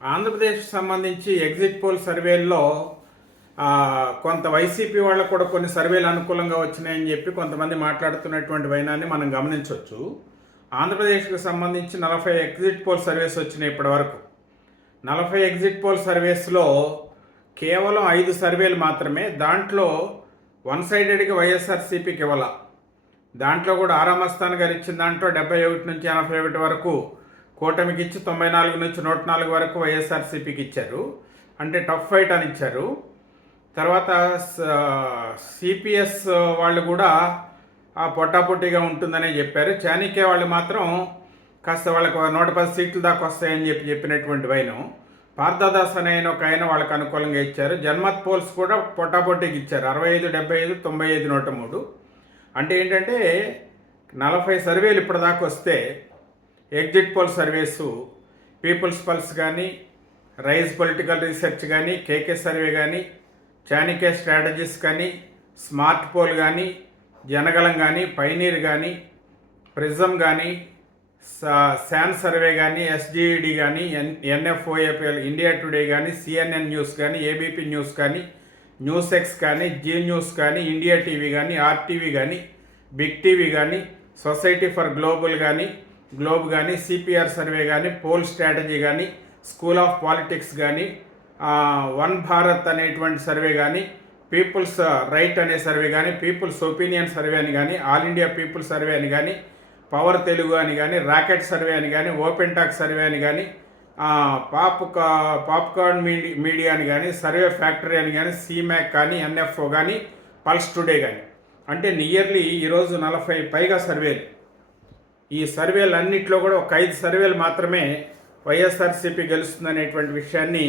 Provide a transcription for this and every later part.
ఆంధ్రప్రదేశ్కి సంబంధించి exit poll సర్వేల్లో కొంత వైసీపీ వాళ్ళకు కూడా కొన్ని సర్వేలు అనుకూలంగా వచ్చినాయని చెప్పి కొంతమంది మాట్లాడుతున్నటువంటి వైనాన్ని మనం గమనించవచ్చు. ఆంధ్రప్రదేశ్కి సంబంధించి నలభై ఎగ్జిట్ పోల్ సర్వేస్ వచ్చినాయి ఇప్పటి వరకు నలభై ఎగ్జిట్ పోల్ సర్వేస్లో కేవలం ఐదు సర్వేలు మాత్రమే దాంట్లో వన్ సైడెడ్గా వైఎస్ఆర్సీపీకి ఇవ్వాల. దాంట్లో కూడా ఆరామస్థాన్ గారు ఇచ్చిన దాంట్లో డెబ్బై ఒకటి నుంచి ఎనభై ఒకటి వరకు కూటమికి ఇచ్చి తొంభై నాలుగు నుంచి నూట నాలుగు వరకు వైఎస్ఆర్సీపీకి ఇచ్చారు. అంటే టఫ్ ఫైట్ అని ఇచ్చారు. తర్వాత సిపిఎస్ వాళ్ళు కూడా ఆ పొట్టాపొట్టిగా ఉంటుందనే చెప్పారు. చాణిక్య వాళ్ళు మాత్రం కాస్త వాళ్ళకు నూట పది సీట్లు దాకా వస్తాయని చెప్పి చెప్పినటువంటి వైను. పార్థదాస్ అనే ఒక ఆయన వాళ్ళకి అనుకూలంగా ఇచ్చారు. జన్మత్ పోల్స్ కూడా పొట్టాపొట్టికి ఇచ్చారు. అరవై ఐదు డెబ్బై ఐదు తొంభై ఐదు నూట మూడు. అంటే ఏంటంటే నలభై సర్వేలు ఇప్పటిదాకా వస్తే exit poll surveys people's pulse కానీ రైజ్ పొలిటికల్ రీసెర్చ్ కానీ కేకే సర్వే కానీ చాణిక్య స్ట్రాటజీస్ కానీ స్మార్ట్ పోల్ కానీ జనగలం కానీ పైనీర్ కానీ ప్రిజం కానీ శాన్ సర్వే కానీ ఎస్జిఈడి కానీ ఎన్ ఎన్ఎఫ్ఓఏపిఎల్ ఇండియా టుడే కానీ సిఎన్ఎన్ న్యూస్ కానీ ఏబీపీ న్యూస్ కానీ న్యూస్ ఎక్స్ కానీ జీ న్యూస్ కానీ ఇండియా టీవీ కానీ ఆర్టీవీ కానీ బిగ్ టీవీ కానీ సొసైటీ ఫర్ గ్లోబల్ కానీ గ్లోబ్ కానీ సిపిఆర్ సర్వే కానీ పోల్ స్ట్రాటజీ కానీ స్కూల్ ఆఫ్ పాలిటిక్స్ కానీ వన్ భారత్ అనేటువంటి సర్వే కానీ పీపుల్స్ రైట్ అనే సర్వే కానీ పీపుల్స్ ఒపీనియన్ సర్వే అని కానీ ఆల్ ఇండియా పీపుల్ సర్వే అని కానీ పవర్ తెలుగు అని కానీ రాకెట్ సర్వే అని కానీ ఓపెన్ టాక్ సర్వే అని కానీ పాప్ పాప్కార్న్ మీడి మీడియా అని కానీ సర్వే ఫ్యాక్టరీ అని కానీ సీమ్యాక్ కానీ ఎన్ఎఫ్ఓ కానీ పల్స్ టుడే కానీ అంటే నియర్లీ ఈరోజు నలభై పైగా సర్వేలు. ఈ సర్వేలు అన్నింటిలో కూడా ఒక ఐదు సర్వేలు మాత్రమే వైఎస్ఆర్సీపీ గెలుస్తుందనేటువంటి విషయాన్ని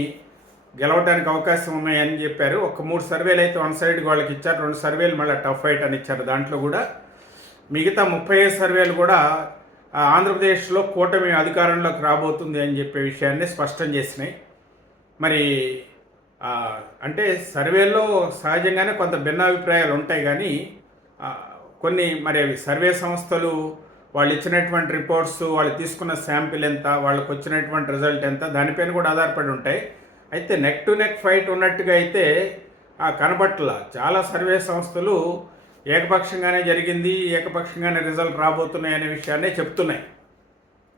గెలవడానికి అవకాశం ఉన్నాయని చెప్పారు. ఒక మూడు సర్వేలు అయితే వన్ సైడ్ వాళ్ళకి ఇచ్చారు. రెండు సర్వేలు మళ్ళీ టఫ్ ఫైట్ అని ఇచ్చారు దాంట్లో కూడా. మిగతా ముప్పై ఐదు సర్వేలు కూడా ఆంధ్రప్రదేశ్లో కూటమి అధికారంలోకి రాబోతుంది అని చెప్పే విషయాన్ని స్పష్టం చేసినాయి. మరి అంటే సర్వేల్లో సహజంగానే కొంత భిన్నాభిప్రాయాలు ఉంటాయి కానీ కొన్ని మరి అవి సర్వే సంస్థలు వాళ్ళు ఇచ్చినటువంటి రిపోర్ట్స్ వాళ్ళు తీసుకున్న శాంపిల్ ఎంత వాళ్ళకి వచ్చినటువంటి రిజల్ట్ ఎంత దానిపైన కూడా ఆధారపడి ఉంటాయి. అయితే నెక్ టు నెక్ ఫైట్ ఉన్నట్టుగా అయితే ఆ కనబట్ల చాలా సర్వే సంస్థలు ఏకపక్షంగానే జరిగింది ఏకపక్షంగానే రిజల్ట్ రాబోతున్నాయి అనే విషయాన్నే చెప్తున్నాయి.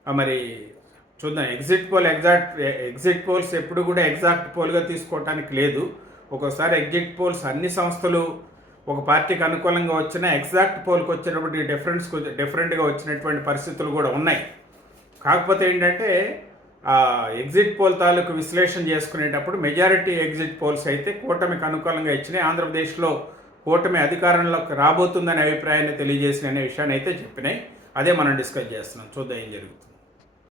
మరి చూద్దాం exit poll exact exit polls ఎప్పుడు కూడా ఎగ్జాక్ట్ పోల్గా తీసుకోవటానికి లేదు. ఒక్కోసారి ఎగ్జిట్ పోల్స్ అన్ని సంస్థలు ఒక పార్టీకి అనుకూలంగా వచ్చిన ఎగ్జాక్ట్ పోల్కి వచ్చినప్పుడు డిఫరెన్స్ డిఫరెంట్గా వచ్చినటువంటి పరిస్థితులు కూడా ఉన్నాయి. కాకపోతే ఏంటంటే ఎగ్జిట్ పోల్ తాలూకు విశ్లేషణ చేసుకునేటప్పుడు మెజారిటీ ఎగ్జిట్ పోల్స్ అయితే కూటమికి అనుకూలంగా ఇచ్చినాయి. ఆంధ్రప్రదేశ్లో కూటమి అధికారంలోకి రాబోతుందనే అభిప్రాయాన్ని తెలియజేసిన అనే విషయాన్ని అయితే చెప్పినాయి. అదే మనం డిస్కస్ చేస్తున్నాం. చూద్దాం ఏం జరుగుతుంది.